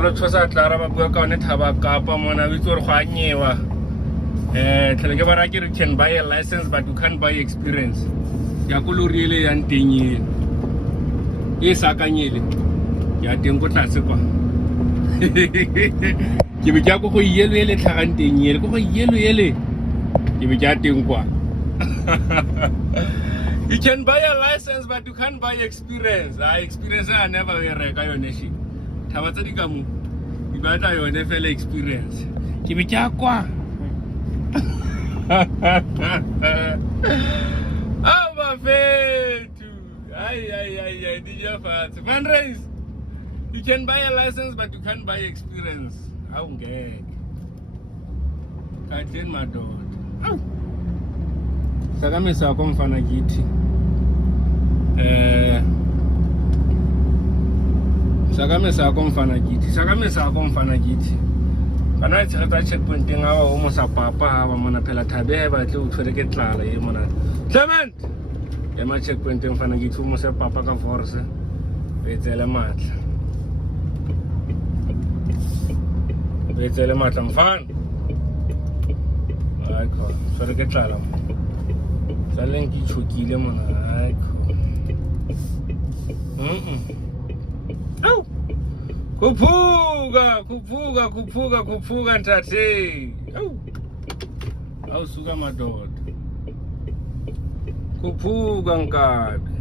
Lo tsosa tlara ba bua ka one thaba kapa mona we tsore go anyewa tlhele ke bara ke re can buy a license but you can't buy experience ya ko lori ele yang teng e sa kanyele ya teng go tlase kwa ke be ke go go yelo ele tlhagang teng ele go go yelo ele ke be ke teng kwa you can buy a license but you can't buy experience. Experience I never reka yone shi thaba tsa di ka mo di batla yone fela experience ke be ke kwa ay DJ Fats man raise you can buy a license but you can't buy experience awungeke katheni madoda sakamisa akho mfana kithi sakamisa akho mfana kithi bana tshetsa checkpoint ngawa o mo sa papa ba mona phela thabe ba tle o tshwere ke tlala e mona Clement ya ma checkpoint mfana kithi o mo sa papa ka force betsele matla mfana ay kho tshwere ke tlala saleng ki chokile mona ay kho au kuphuga ntate au suka madoda kuphuga nkabi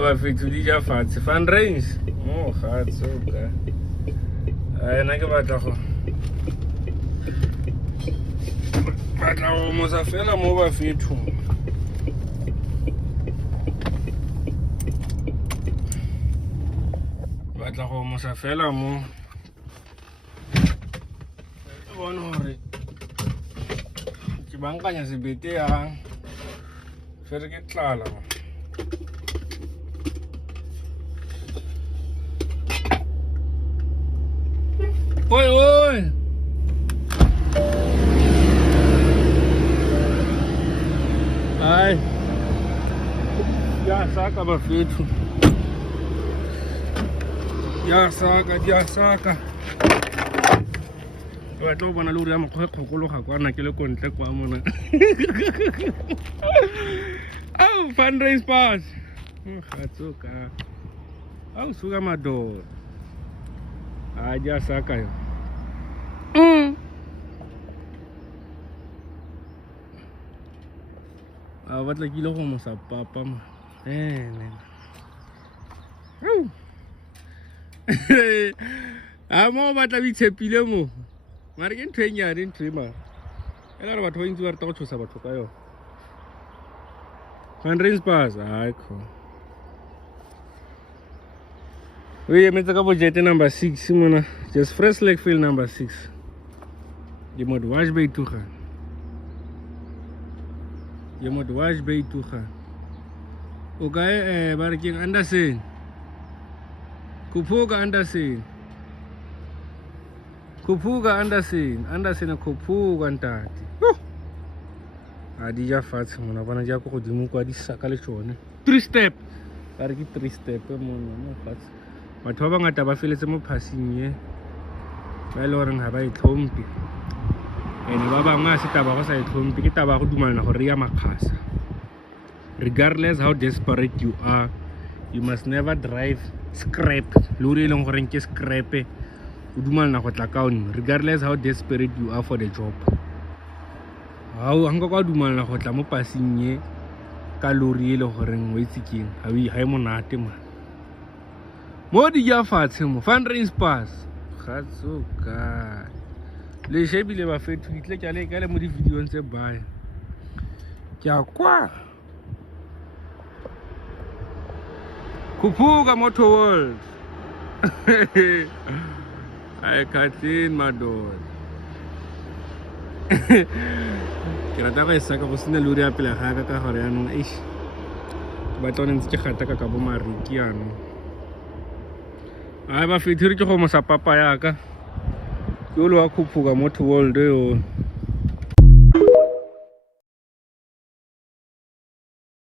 ba fethu di ja fatshe fan range gatsoka ay na ke batla go mosa fela mo ba fethu batla go mosa fela mo bona hore ke bankanya sebete yang fere ke tlala oi ay ya saka ba fethu ya saka wa tlo bona lori ya mokgokgokologa kwana ke le kontle kwa mona au fundraise pass gatsoka au suka madoda a ja saka yo a batla ke ile go mosa papa ma mo batla bitshepile mo mare ke ntho e nyane ntho e mara e ka re batho ba ntse ba rata go tshosa batho ka yone fundraise pass ai kho we emetse ka bojete number 6 mona just fresh leg field number 6 di mod wash bay tuga o ka ba re ke Anderson kuphuga Anderson ntate a di ja fatshe mona bana ja go godimo kwa di saka le tsone 3 step ba re ke 3 step mona mo fatshe batho ba bangata ba feletse mo passing ye ba ile gore ga ba itlhompi ene ba bangwe a se taba go sa itlhompi ke taba go dumalana gore ya makgasa regardless how desperate you are you must never drive scrap lori e leng gore ke scrap o dumalana go tla kaone regardless how desperate you are for the job hanga kwa dumalana go tla mo passing ye ka lori e le gore o itse keng ha e monate man mo di ja fatshe mo fundraise pass gatsoka le shebile ba fethu itle ke le mo di video tse bye ke a kwa kuphuga motor world ay katin madoda ke rata go saka go sena lori ya pele ga ka gore yanong ba tone ntse ke gata ka bo mariki yanong ay ba fethu re ke go mosa papa yaka yo lo wa kuphuga motor world yo